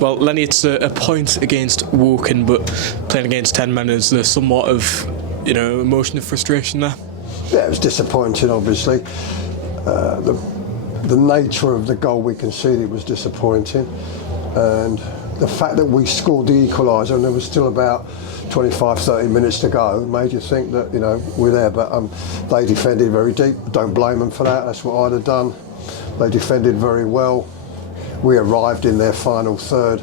Well, Lennie, it's a point against Woking, but playing against 10 men, is there somewhat of, emotion of frustration there? Yeah, it was disappointing, obviously. The nature of the goal we conceded was disappointing, and the fact that we scored the equaliser and there was still about 25-30 minutes to go made you think that we're there, but they defended very deep. Don't blame them for that. That's what I'd have done. They defended very well. We arrived in their final third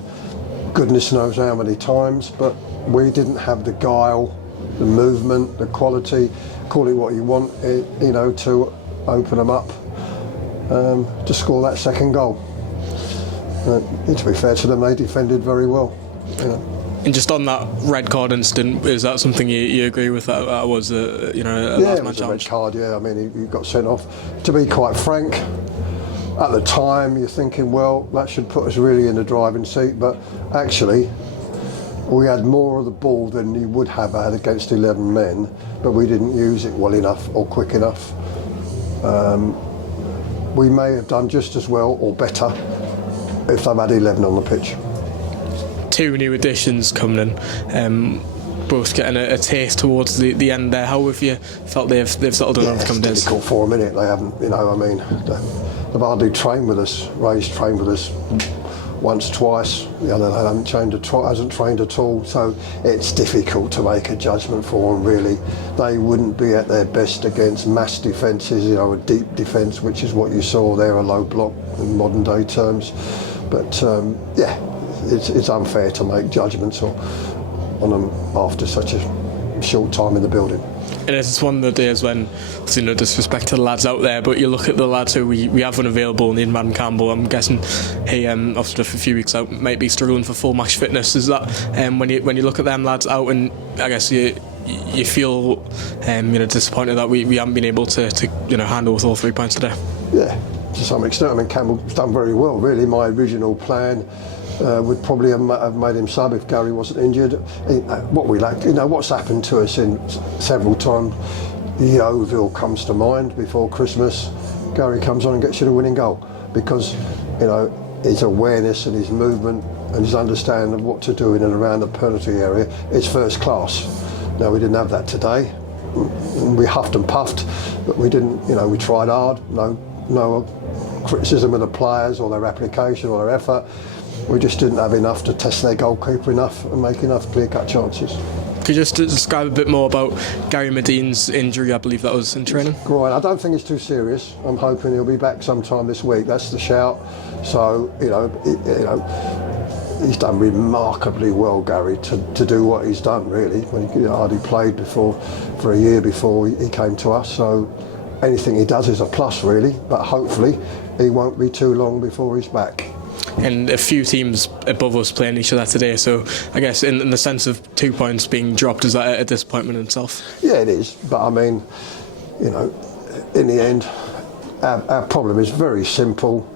goodness knows how many times, but we didn't have the guile, the movement, the quality, call it what you want, to open them up to score that second goal. To be fair to them, they defended very well. And just on that red card incident, is that something you agree with? That was a last man challenge? A red card. Yeah, I mean he got sent off. To be quite frank, at the time you're thinking, well, that should put us really in the driving seat, but actually we had more of the ball than you would have had against 11 men, but we didn't use it well enough or quick enough. We may have done just as well or better if they've had 11 on the pitch. 2 new additions coming in, both getting a taste towards the end there. How have you felt they've settled in on the coming days? It's difficult for a minute. They haven't, they've hardly trained with us. Ray's trained with us once, twice. The other hasn't trained at all. So it's difficult to make a judgment for them, really. They wouldn't be at their best against mass defences, a deep defence, which is what you saw there, a low block in modern day terms. But it's unfair to make judgments on them after such a short time in the building. And it's one of the days when, no disrespect to the lads out there, but you look at the lads who we have unavailable, in Adam Campbell. I'm guessing he, after a few weeks out, might be struggling for full match fitness. Is that when you look at them lads out, and I guess you feel disappointed that we haven't been able to handle with all 3 points today? Yeah, to some extent. I mean, Campbell's done very well, really. My original plan would probably have made him sub if Gary wasn't injured. What we lack, what's happened to us in several times. Yeovil comes to mind before Christmas. Gary comes on and gets you the winning goal because his awareness and his movement and his understanding of what to do in and around the penalty area is first class. Now, we didn't have that today. We huffed and puffed, but we didn't. We tried hard. No criticism of the players or their application or their effort. We just didn't have enough to test their goalkeeper enough and make enough clear-cut chances. Could you just describe a bit more about Gary Madine's injury? I believe that was in training. Right, I don't think it's too serious. I'm hoping he'll be back sometime this week. That's the shout. So, he's done remarkably well, Gary, to do what he's done, really. When he hardly played for a year before he came to us. So anything he does is a plus, really. But hopefully he won't be too long before he's back. And a few teams above us playing each other today, so I guess in the sense of 2 points being dropped, is that a disappointment in itself? Yeah, it is, but I mean, in the end, our problem is very simple.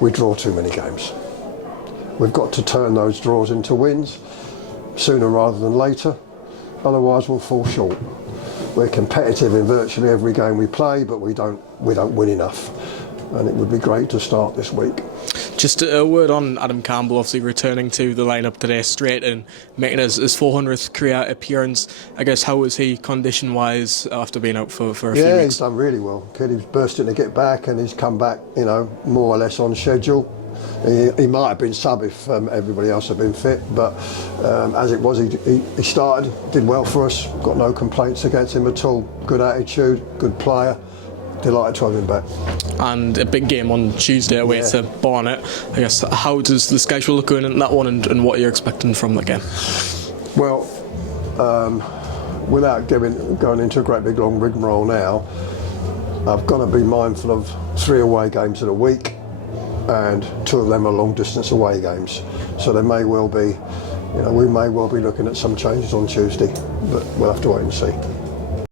We draw too many games. We've got to turn those draws into wins sooner rather than later, otherwise we'll fall short. We're competitive in virtually every game we play, but we don't win enough, and it would be great to start this week. Just a word on Adam Campbell, obviously returning to the lineup today straight and making his 400th career appearance. I guess, how was he condition-wise after being out for a few weeks? Yeah, he's done really well. Kid, he was bursting to get back, and he's come back, more or less on schedule. He might have been sub if everybody else had been fit, but as it was, he started, did well for us. Got no complaints against him at all. Good attitude, good player. Delighted to have him back. And a big game on Tuesday away to Barnet. I guess, how does the schedule look going in that one, and what you're expecting from that game? Well, without going into a great big long rigmarole now, I've got to be mindful of 3 away games in a week, and 2 of them are long distance away games. So there may well be, we may well be looking at some changes on Tuesday, but we'll have to wait and see.